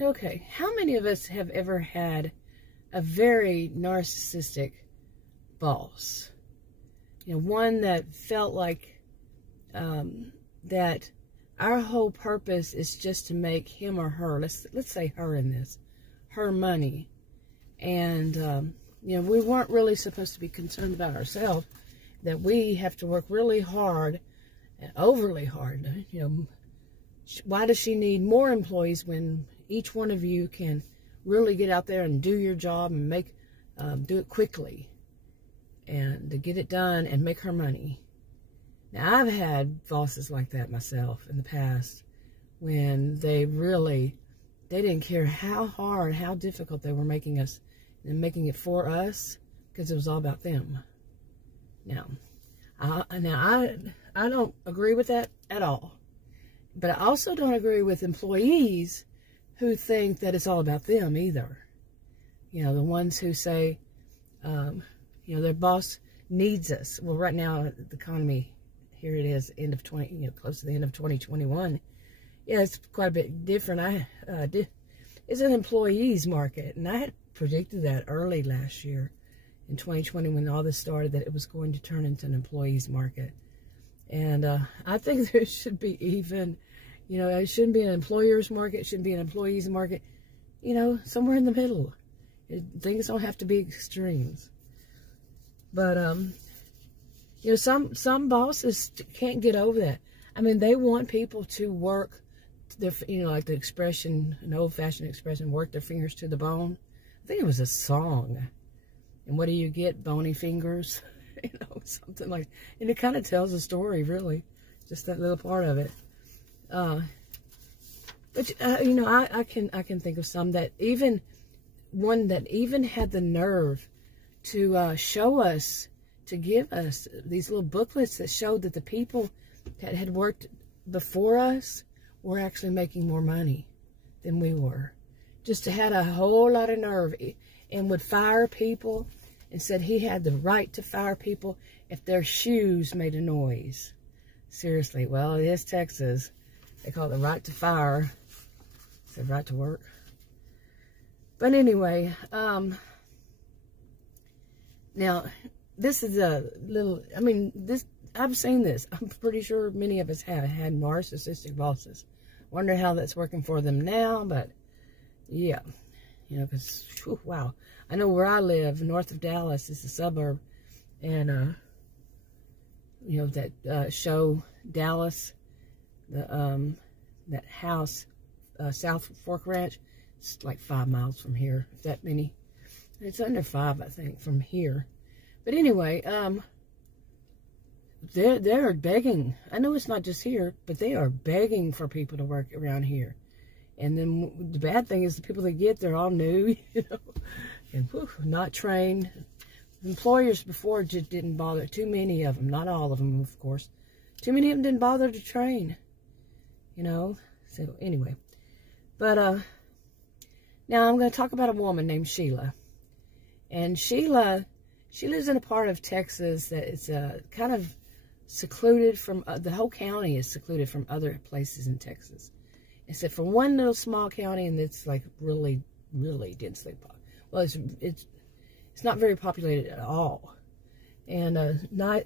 Okay, how many of us have ever had a very narcissistic boss? You know, one that felt like that our whole purpose is just to make him or her, let's say her in this, her money. And, you know, we weren't really supposed to be concerned about ourselves, that we have to work really hard, and overly hard. You know, why does she need more employees when each one of you can really get out there and do your job and do it quickly and to get it done and make her money? Now, I've had bosses like that myself in the past, when they didn't care how hard, how difficult they were making us and making it for us, because it was all about them. Now, I don't agree with that at all. But I also don't agree with employees who think that it's all about them either. You know, the ones who say, you know, their boss needs us. Well, right now, the economy, here it is, close to the end of 2021. Yeah, it's quite a bit different. It's an employees market, and I had predicted that early last year in 2020 when all this started, that it was going to turn into an employees market. And I think there should be even, you know, it shouldn't be an employer's market, it shouldn't be an employees market, you know, somewhere in the middle. Things don't have to be extremes. But, you know, some bosses can't get over that. I mean, they want people to work their, you know, like the expression, an old-fashioned expression, work their fingers to the bone. I think it was a song. And what do you get? Bony fingers? You know, something like, and it kind of tells a story, really, just that little part of it. But you know, I can think of some that even one that even had the nerve to show us, to give us these little booklets that showed that the people that had worked before us were actually making more money than we were. Just had a whole lot of nerve, and would fire people, and said he had the right to fire people if their shoes made a noise. Seriously, well, it is Texas. They call it the right to fire. It's the right to work. But anyway, now, this is a little, I mean, I've seen this. I'm pretty sure many of us have had narcissistic bosses. Wonder how that's working for them now, but yeah. You know, because, wow. I know where I live, north of Dallas, is a suburb. And, you know, that show, Dallas, that house, South Fork Ranch, it's like 5 miles from here, if that many. It's under 5, I think, from here. But anyway, they're begging. I know it's not just here, but they are begging for people to work around here. And then the bad thing is the people they get, they're all new, you know, and not trained. Employers before just didn't bother. Too many of them, not all of them, of course. Too many of them didn't bother to train, you know. So anyway, but now I'm going to talk about a woman named Sheila. And Sheila, she lives in a part of Texas that is kind of secluded from, the whole county is secluded from other places in Texas. Except for one little small county, and it's like really, really densely populated. Well, it's not very populated at all, and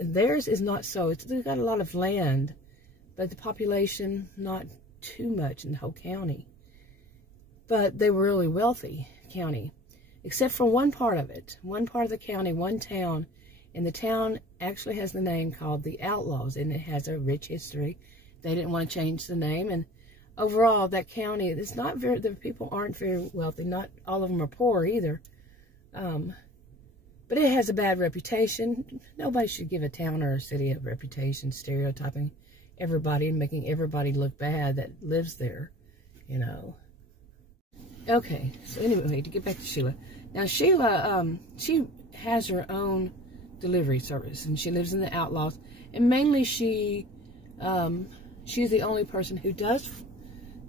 theirs is not so. They've got a lot of land, but the population not too much in the whole county. But they were really wealthy county, except for one part of it, one part of the county, one town, and the town actually has the name called the Outlaws, and it has a rich history. They didn't want to change the name, and overall, that county, it's not very, the people aren't very wealthy. Not all of them are poor either. But it has a bad reputation. Nobody should give a town or a city a reputation, stereotyping everybody and making everybody look bad that lives there, you know. Okay, so anyway, to get back to Sheila. Now, Sheila, she has her own delivery service, and she lives in the Outlaws. And mainly she's the only person who does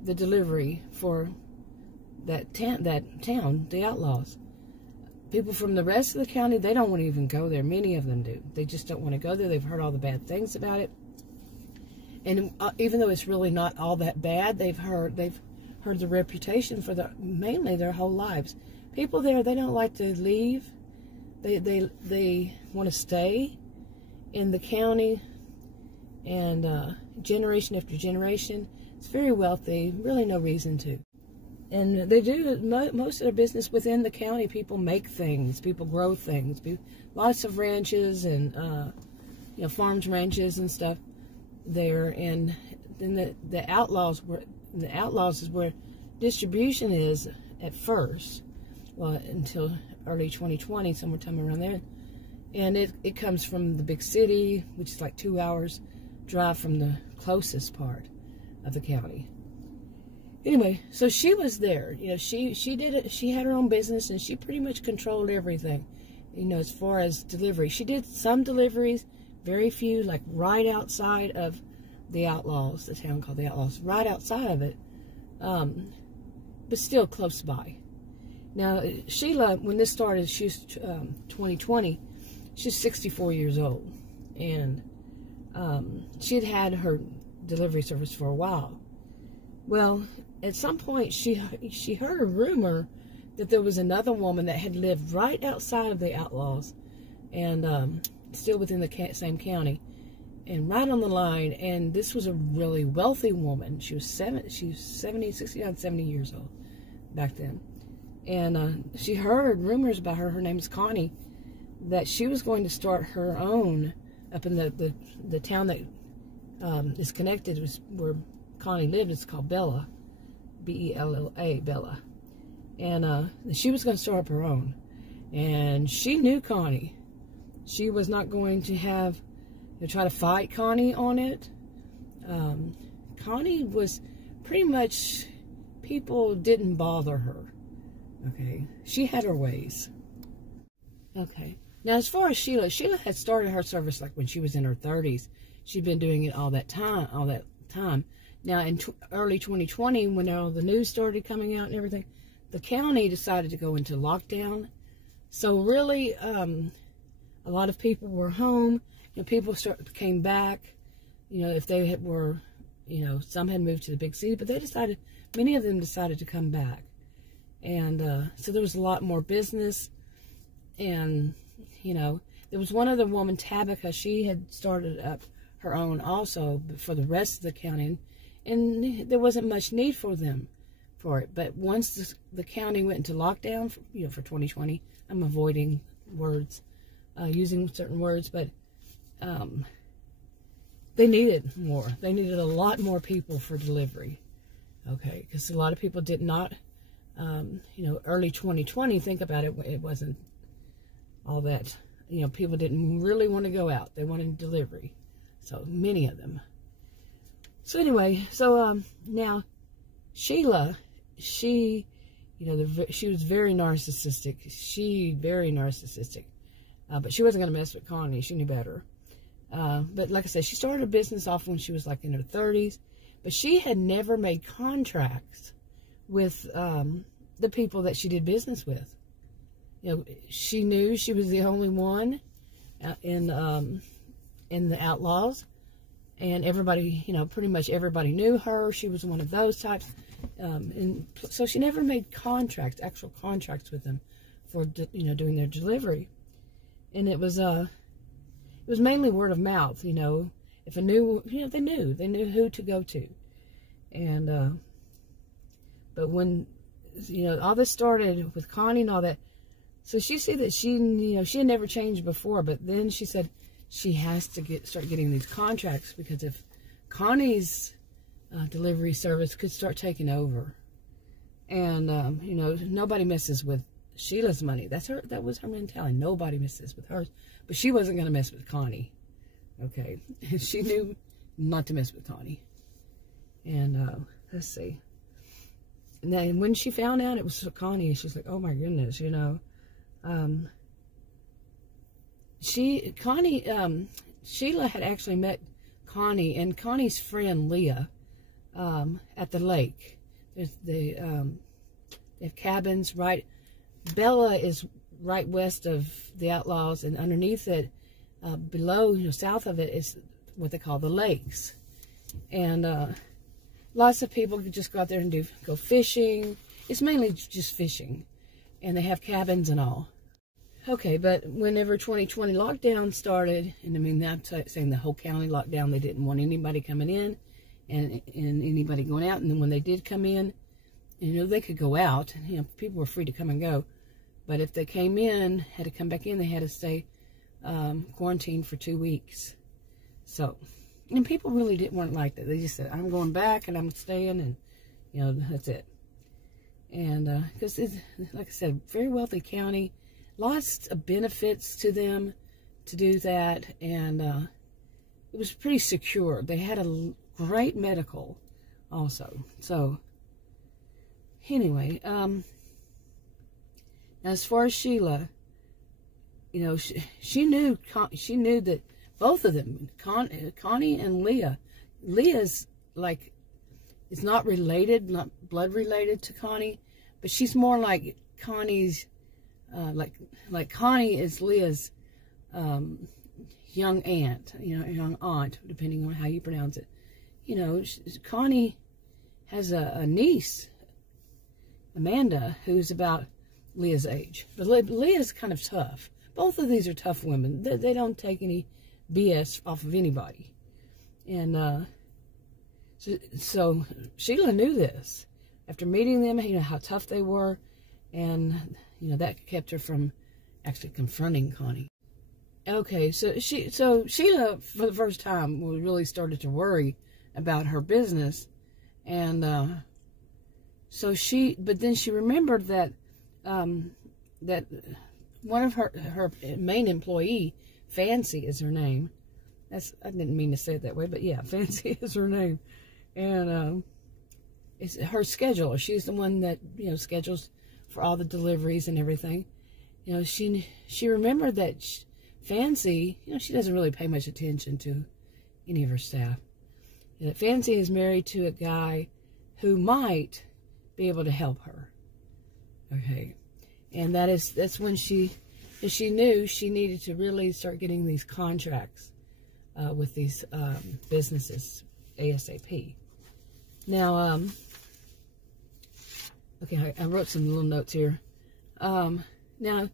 the delivery for that town, the Outlaws. People from the rest of the county, they don't want to even go there. Many of them do. They just don't want to go there. They've heard all the bad things about it. And even though it's really not all that bad, they've heard the reputation for mainly their whole lives. People there, they don't like to leave. They want to stay in the county, and generation after generation. It's very wealthy, really no reason to. And they do most of their business within the county. People make things, people grow things. Lots of ranches and you know, farms, ranches and stuff there. And then the Outlaws is where distribution is at first. Well, until early 2020, somewhere time around there. And it comes from the big city, which is like 2 hours drive from the closest part of the county. Anyway, so she was there. You know, she did it. She had her own business, and she pretty much controlled everything. You know, as far as delivery, she did some deliveries, very few, like right outside of the Outlaws, the town called the Outlaws, right outside of it, but still close by. Now, Sheila, when this started, she was 2020. She's 64 years old, and she had her delivery service for a while. Well, at some point, she heard a rumor that there was another woman that had lived right outside of the Outlaws, and still within the same county, and right on the line. And this was a really wealthy woman. She was 69, 70 years old back then. And she heard rumors about her. Her name is Connie, that she was going to start her own up in the town that is connected, was where Connie lived. It's called Bella, B-E-L-L-A, Bella. And she was going to start up her own. And she knew Connie. She was not going to try to fight Connie on it. Connie was pretty much, people didn't bother her. Okay, she had her ways. Okay, now as far as Sheila had started her service like when she was in her 30s. She'd been doing it all that time. Now in early 2020, when all the news started coming out and everything, the county decided to go into lockdown. So really, a lot of people were home. You know, people came back. You know, if they were, you know, some had moved to the big city, but many of them decided to come back. And so there was a lot more business. And, you know, there was one other woman, Tabitha. She had started up her own also for the rest of the county. And there wasn't much need for it. But once the county went into lockdown, for 2020, I'm avoiding words, using certain words, but they needed more. They needed a lot more people for delivery. Okay, because a lot of people did not, early 2020, think about it, it wasn't all that, people didn't really want to go out. They wanted delivery. So many of them. So anyway, now Sheila, she was very narcissistic. Very narcissistic. But she wasn't going to mess with Connie. She knew better. But like I said, she started a business off when she was like in her 30s. But she had never made contracts with the people that she did business with. She knew she was the only one in the Outlaws. And everybody, pretty much everybody knew her. She was one of those types. And so she never made actual contracts with them for, doing their delivery. And it was mainly word of mouth, If they knew who to go to. And, but when, all this started with Connie and all that, so she said that she had never changed before, but then she said she has to start getting these contracts, because if Connie's delivery service could start taking over, and nobody messes with Sheila's money. That was her mentality. Nobody messes with hers, but she wasn't going to mess with Connie. Okay, she knew not to mess with Connie. And let's see. And then when she found out it was Connie, she's like, "Oh my goodness," Sheila had actually met Connie and Connie's friend Leah at the lake. They have cabins right. Bella is right west of the Outlaws, and underneath it, below, south of it, is what they call the lakes. And lots of people could just go out there and go fishing. It's mainly just fishing. And they have cabins and all. Okay, but whenever 2020 lockdown started, and I mean, I'm saying the whole county lockdown, they didn't want anybody coming in and anybody going out. And then when they did come in, you know, they could go out. You know, people were free to come and go. But if they came in, had to come back in, they had to stay quarantined for 2 weeks. So, and people really weren't like that. They just said, I'm going back and I'm staying, and, you know, that's it. And because it's, like I said, very wealthy county, lots of benefits to them to do that, and it was pretty secure. They had a great medical also. So anyway, now as far as Sheila, you know, she knew that both of them, Connie and Leah. Leah's like, is not related, not blood related to Connie, but she's more like Connie's, like Connie is Leah's young aunt, you know, young aunt, depending on how you pronounce it. You know, Connie has a niece, Amanda, who's about Leah's age. But Leah's kind of tough. Both of these are tough women. They don't take any BS off of anybody. And so Sheila knew this. After meeting them, you know, how tough they were. And, you know, that kept her from actually confronting Connie. Okay, so Sheila, for the first time, really started to worry about her business. And but then she remembered that that one of her main employee, Fancy is her name. I didn't mean to say it that way, but yeah, Fancy is her name. And it's her scheduler. She's the one that, you know, schedules for all the deliveries and everything. You know, she remembered that Fancy, you know, she doesn't really pay much attention to any of her staff. And that Fancy is married to a guy who might be able to help her. Okay. And that's when she knew she needed to really start getting these contracts with these businesses ASAP. Now, okay, I wrote some little notes here. Now,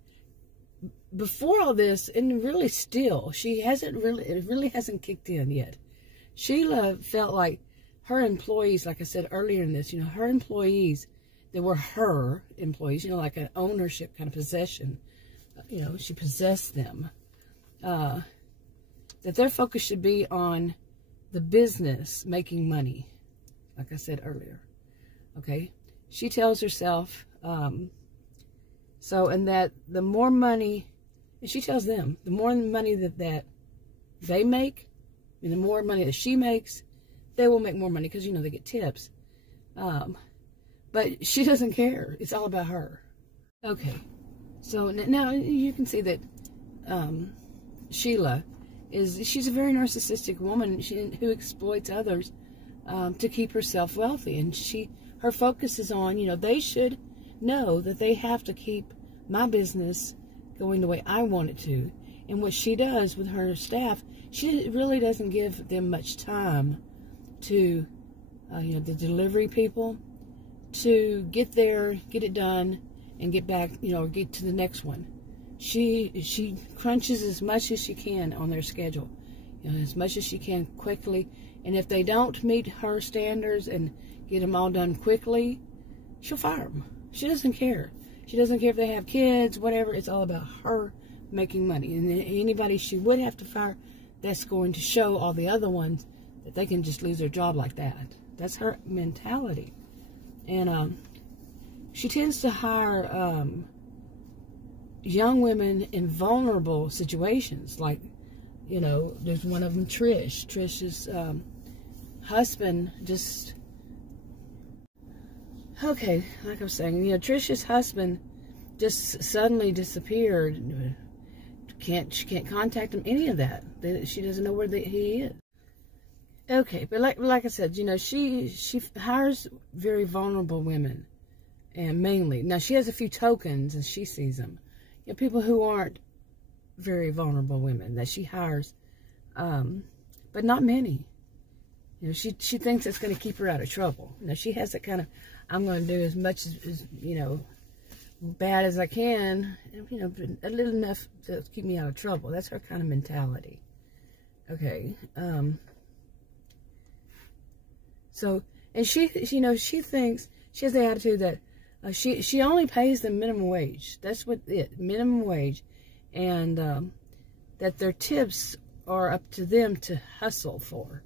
before all this, and really still, it really hasn't kicked in yet. Sheila felt like her employees, like I said earlier in this, you know, her employees, they were her employees, you know, like an ownership kind of possession. You know, she possessed them. That their focus should be on the business, making money, like I said earlier. Okay? She tells herself, and that the more money, and she tells them, the more money that they make, and the more money that she makes, they will make more money because, you know, they get tips. But she doesn't care. It's all about her. Okay. So now you can see that Sheila she's a very narcissistic woman who exploits others to keep herself wealthy. And her focus is on, you know, they should know that they have to keep my business going the way I want it to. And what she does with her staff, she really doesn't give them much time to, you know, the delivery people, to get there, get it done, and get back, you know, get to the next one. She crunches as much as she can on their schedule, you know, as much as she can quickly. And if they don't meet her standards and get them all done quickly, she'll fire them. She doesn't care. She doesn't care if they have kids, whatever. It's all about her making money. And anybody she would have to fire, that's going to show all the other ones that they can just lose their job like that. That's her mentality. And she tends to hire young women in vulnerable situations. Like, you know, there's one of them, Trish. Trish's husband just... Okay, like I was saying, you know, Trish's husband just suddenly disappeared. She can't contact him, any of that. She doesn't know where he is. Okay, but like I said, you know, she hires very vulnerable women, and mainly. Now, she has a few tokens as she sees them. You know, people who aren't very vulnerable women that she hires, but not many. You know, she thinks it's going to keep her out of trouble. Now, she has that kind of, I'm going to do as much as, you know, bad as I can, you know, but a little enough to keep me out of trouble. That's her kind of mentality. Okay. So, and she, you know, she thinks, she has the attitude that she only pays them minimum wage. That's what minimum wage. And that their tips are up to them to hustle for.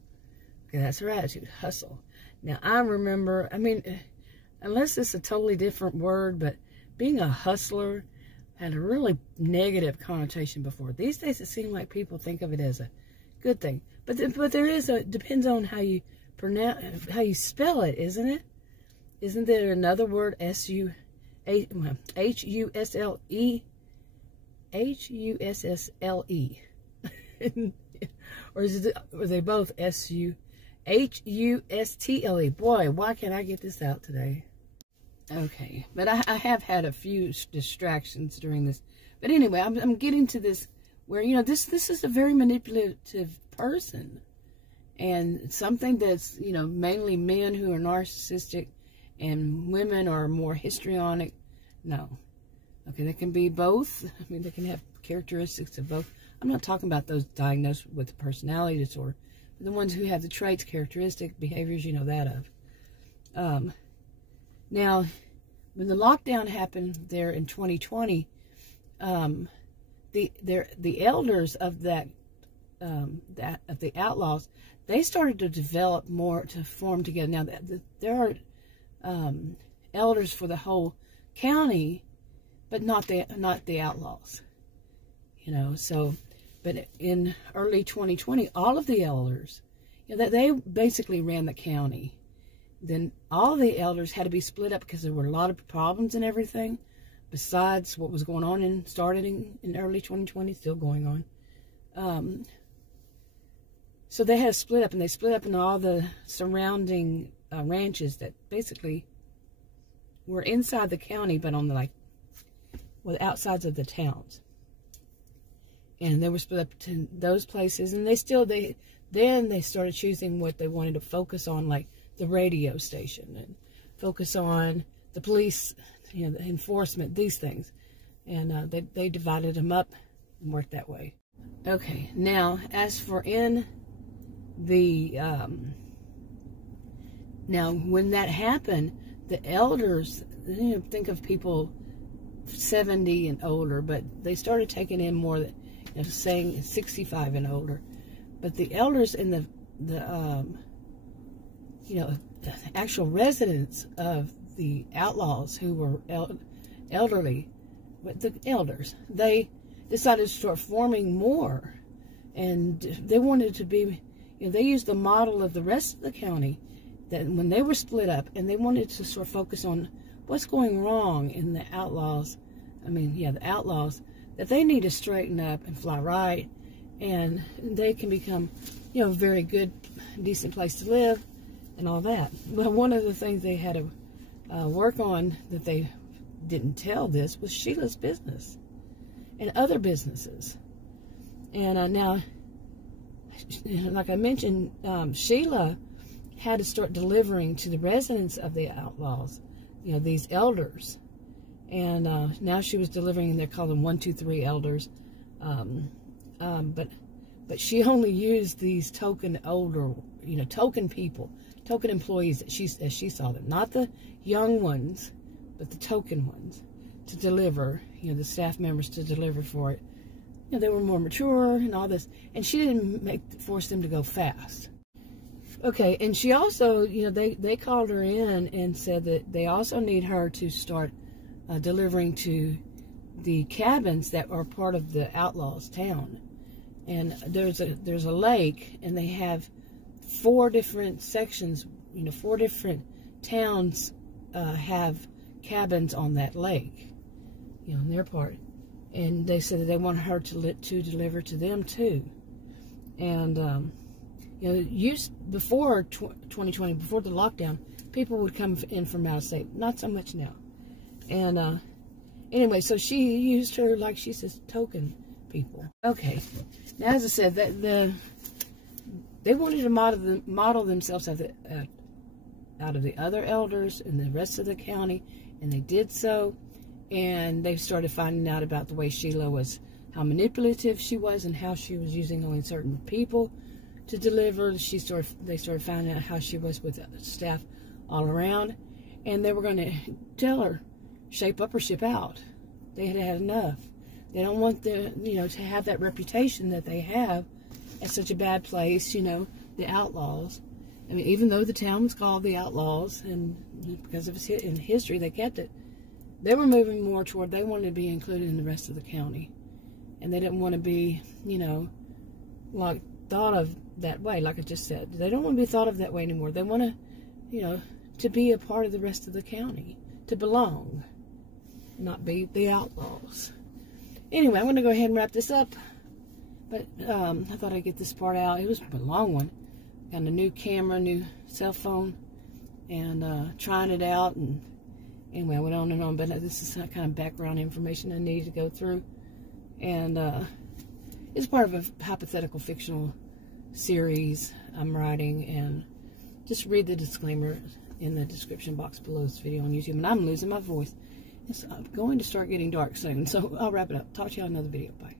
Okay, that's her attitude, hustle. Now, I remember, I mean, unless it's a totally different word, but being a hustler had a really negative connotation before. These days, it seems like people think of it as a good thing. But there is depends on how you pronounce, how you spell it, isn't it? Isn't there another word, H-U-S-S-L-E? H-U-S-S-L-E. Or are they both H-U-S-T-L-E? Boy, why can't I get this out today? Okay, but I have had a few distractions during this. But anyway, I'm getting to this where, you know, this is a very manipulative person. And something that's, you know, mainly men who are narcissistic and women are more histrionic. No. Okay, they can be both. I mean, they can have characteristics of both. I'm not talking about those diagnosed with a personality disorder, but the ones who have the traits, characteristic, behaviors, you know that of. Now, when the lockdown happened there in 2020, the elders of the outlaws, they started to develop more, to form together. Now, there are elders for the whole county, but not the outlaws. You know, so, but in early 2020, all of the elders, you know, they basically ran the county. Then all the elders had to be split up because there were a lot of problems and everything, besides what was going on and started in early 2020, still going on. So they had to split up, and they split up in all the surrounding ranches that basically were inside the county, but on the outsides of the towns. And they were split up to those places, and then they started choosing what they wanted to focus on, like the radio station, and focus on the police, you know, the enforcement, these things. And they divided them up and worked that way. Okay, now as for in the now when that happened, the elders, you know, think of people 70 and older, but they started taking in more, you know, saying 65 and older. But the elders in the you know, the actual residents of the outlaws who were elderly, but the elders, they decided to start forming more, and they wanted to be, you know, they used the model of the rest of the county, that when they were split up, and they wanted to sort of focus on what's going wrong in the outlaws. I mean, yeah, the outlaws, that they need to straighten up and fly right, and they can become, you know, a very good, decent place to live and all that. But one of the things they had to work on that they didn't tell this was Sheila's business and other businesses. And now, like I mentioned, Sheila had to start delivering to the residents of the outlaws, you know, these elders. And now she was delivering, and they're called them 1, 2, 3 elders. But she only used these token older, you know, token people, token employees that as she saw them, not the young ones, but the token ones, to deliver, you know, the staff members to deliver for it. You know, they were more mature and all this, and she didn't force them to go fast. Okay, and she also, you know, they called her in and said that they also need her to start delivering to the cabins that are part of the outlaws' town. And there's a lake, and they have 4 different sections, you know, 4 different towns have cabins on that lake, you know, on their part. And they said that they want her to deliver to them too. And you know, before 2020, before the lockdown, people would come in from out of state. Not so much now. And anyway, so she used her, like she says, token people. Okay. Now, as I said, that they wanted to model themselves out of the other elders and the rest of the county, and they did so. And they started finding out about the way Sheila was, how manipulative she was, and how she was using only certain people to deliver. They started finding out how she was with staff all around, and they were going to tell her, shape up or ship out. They had had enough. They don't want to have that reputation that they have at such a bad place, the Outlaws. I mean, even though the town was called the Outlaws, and because of its in history, they kept it. They were moving more toward, they wanted to be included in the rest of the county. And they didn't want to be, like, thought of that way, like I just said. They don't want to be thought of that way anymore. They want to, to be a part of the rest of the county, to belong, not be the Outlaws. Anyway, I'm going to go ahead and wrap this up. But I thought I'd get this part out. It was a long one. Got a new camera, new cell phone, and trying it out. And anyway, I went on and on, but this is kind of background information I need to go through. And it's part of a hypothetical-fictional series I'm writing. And just read the disclaimer in the description box below this video on YouTube. And I'm losing my voice. I'm going to start getting dark soon, so I'll wrap it up. Talk to y'all in another video. Bye.